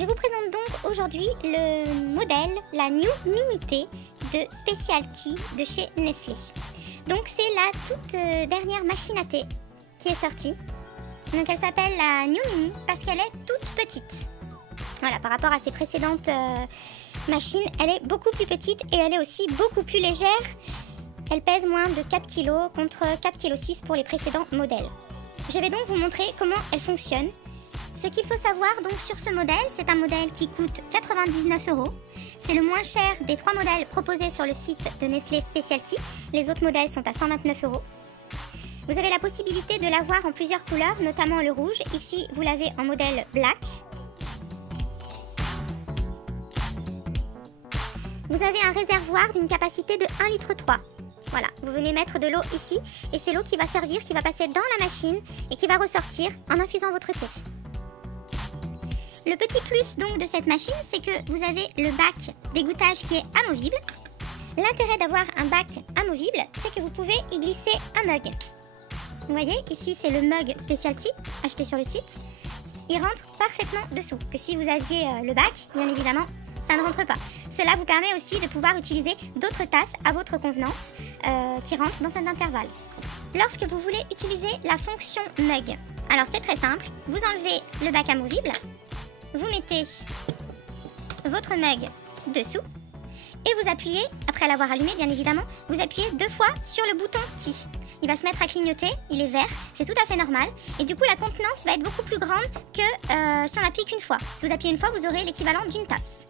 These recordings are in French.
Je vous présente donc aujourd'hui le modèle, la New Mini T de Special-T de chez Nestlé. Donc c'est la toute dernière machine à thé qui est sortie. Donc elle s'appelle la New Mini parce qu'elle est toute petite. Voilà, par rapport à ses précédentes machines, elle est beaucoup plus petite et elle est aussi beaucoup plus légère. Elle pèse moins de 4 kg contre 4,6 kg pour les précédents modèles. Je vais donc vous montrer comment elle fonctionne. Ce qu'il faut savoir donc sur ce modèle, c'est un modèle qui coûte 99 €. C'est le moins cher des 3 modèles proposés sur le site de Nestlé Special-T. Les autres modèles sont à 129 €. Vous avez la possibilité de l'avoir en plusieurs couleurs, notamment le rouge. Ici, vous l'avez en modèle black. Vous avez un réservoir d'une capacité de 1,3 litre. Voilà, vous venez mettre de l'eau ici et c'est l'eau qui va servir, qui va passer dans la machine et qui va ressortir en infusant votre thé. Le petit plus donc de cette machine, c'est que vous avez le bac d'égouttage qui est amovible. L'intérêt d'avoir un bac amovible, c'est que vous pouvez y glisser un mug. Vous voyez, ici c'est le mug Special-T acheté sur le site. Il rentre parfaitement dessous, que si vous aviez le bac, bien évidemment, ça ne rentre pas. Cela vous permet aussi de pouvoir utiliser d'autres tasses à votre convenance qui rentrent dans cet intervalle. Lorsque vous voulez utiliser la fonction mug, alors c'est très simple, vous enlevez le bac amovible, vous mettez votre mug dessous et vous appuyez, après l'avoir allumé bien évidemment, vous appuyez 2 fois sur le bouton T. Il va se mettre à clignoter, il est vert, c'est tout à fait normal et du coup la contenance va être beaucoup plus grande que si on appuie qu'une fois. Si vous appuyez une fois, vous aurez l'équivalent d'une tasse.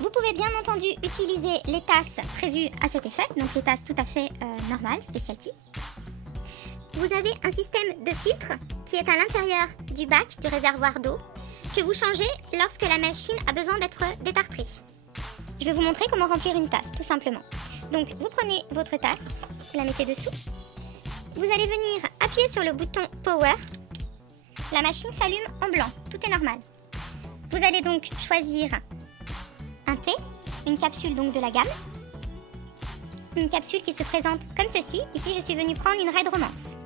Vous pouvez bien entendu utiliser les tasses prévues à cet effet, donc les tasses tout à fait normales, Special-T. Vous avez un système de filtre qui est à l'intérieur du bac du réservoir d'eau que vous changez lorsque la machine a besoin d'être détartrée. Je vais vous montrer comment remplir une tasse, tout simplement. Donc vous prenez votre tasse, vous la mettez dessous, vous allez venir appuyer sur le bouton Power, la machine s'allume en blanc, tout est normal. Vous allez donc choisir un thé, une capsule donc de la gamme, une capsule qui se présente comme ceci. Ici je suis venue prendre une Red Romance.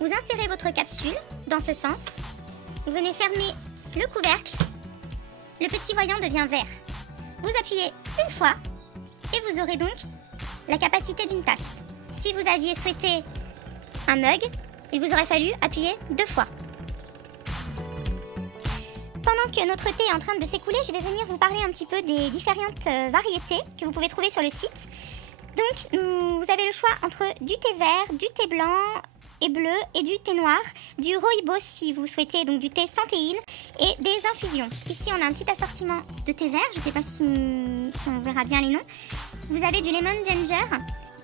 Vous insérez votre capsule dans ce sens, vous venez fermer le couvercle, le petit voyant devient vert. Vous appuyez une fois et vous aurez donc la capacité d'une tasse. Si vous aviez souhaité un mug, il vous aurait fallu appuyer 2 fois. Pendant que notre thé est en train de s'écouler, je vais venir vous parler un petit peu des différentes variétés que vous pouvez trouver sur le site. Donc, vous avez le choix entre du thé vert, du thé blanc et bleu et du thé noir, du rooibos si vous souhaitez, donc du thé sans théine et des infusions. Ici, on a un petit assortiment de thé vert, je ne sais pas si on verra bien les noms. Vous avez du lemon ginger,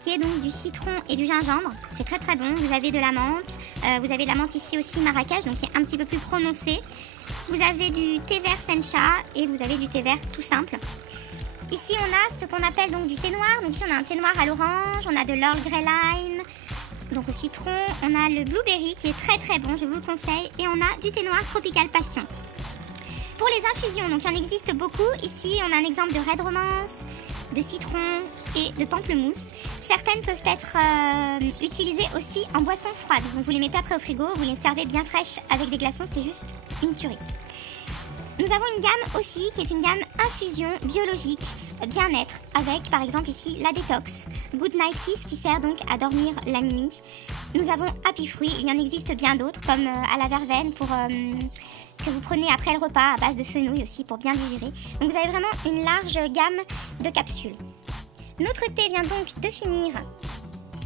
qui est donc du citron et du gingembre. C'est très très bon. Vous avez de la menthe. Vous avez de la menthe ici aussi Marrakech, donc qui est un petit peu plus prononcée. Vous avez du thé vert sencha et vous avez du thé vert tout simple. Ici, on a ce qu'on appelle donc du thé noir. Donc ici, on a un thé noir à l'orange, on a de l'Earl Grey Lime, donc au citron. On a le blueberry qui est très très bon, je vous le conseille. Et on a du thé noir tropical passion. Pour les infusions, donc il y en existe beaucoup. Ici, on a un exemple de Red Romance, de citron et de pamplemousse. Certaines peuvent être utilisées aussi en boisson froide. Donc vous les mettez après au frigo, vous les servez bien fraîches avec des glaçons, c'est juste une tuerie. Nous avons une gamme aussi qui est une gamme infusion biologique, bien-être, avec par exemple ici la détox, Good Night Kiss qui sert donc à dormir la nuit. Nous avons Happy Fruit, il y en existe bien d'autres comme à la verveine pour que vous prenez après le repas à base de fenouil aussi pour bien digérer. Donc vous avez vraiment une large gamme de capsules. Notre thé vient donc de finir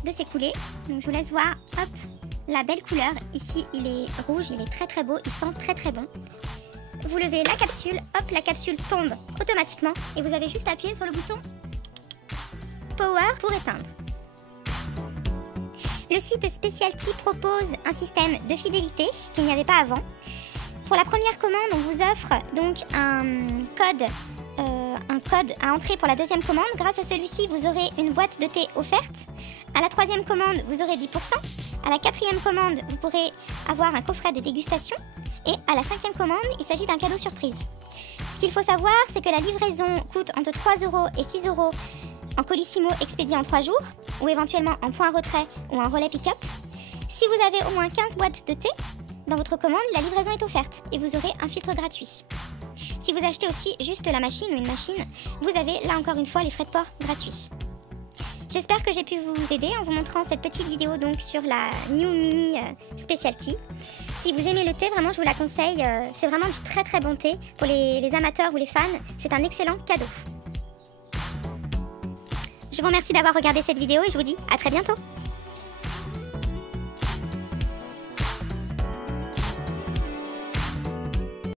de s'écouler. Donc je vous laisse voir, hop, la belle couleur. Ici il est rouge, il est très très beau, il sent très très bon. Vous levez la capsule, hop, la capsule tombe automatiquement et vous avez juste à appuyer sur le bouton Power pour éteindre. Le site Special-T propose un système de fidélité qu'il n'y avait pas avant. Pour la première commande, on vous offre donc un code à entrer pour la deuxième commande. Grâce à celui-ci, vous aurez une boîte de thé offerte. À la troisième commande, vous aurez 10%. À la quatrième commande, vous pourrez avoir un coffret de dégustation. Et à la cinquième commande, il s'agit d'un cadeau surprise. Ce qu'il faut savoir, c'est que la livraison coûte entre 3 € et 6 € en colissimo expédié en 3 jours, ou éventuellement en point retrait ou en relais pick-up. Si vous avez au moins 15 boîtes de thé, dans votre commande, la livraison est offerte et vous aurez un filtre gratuit. Si vous achetez aussi juste la machine ou une machine, vous avez là encore une fois les frais de port gratuits. J'espère que j'ai pu vous aider en vous montrant cette petite vidéo donc sur la New Mini Specialty. Si vous aimez le thé, vraiment je vous la conseille, c'est vraiment du très très bon thé. Pour les amateurs ou les fans, c'est un excellent cadeau. Je vous remercie d'avoir regardé cette vidéo et je vous dis à très bientôt.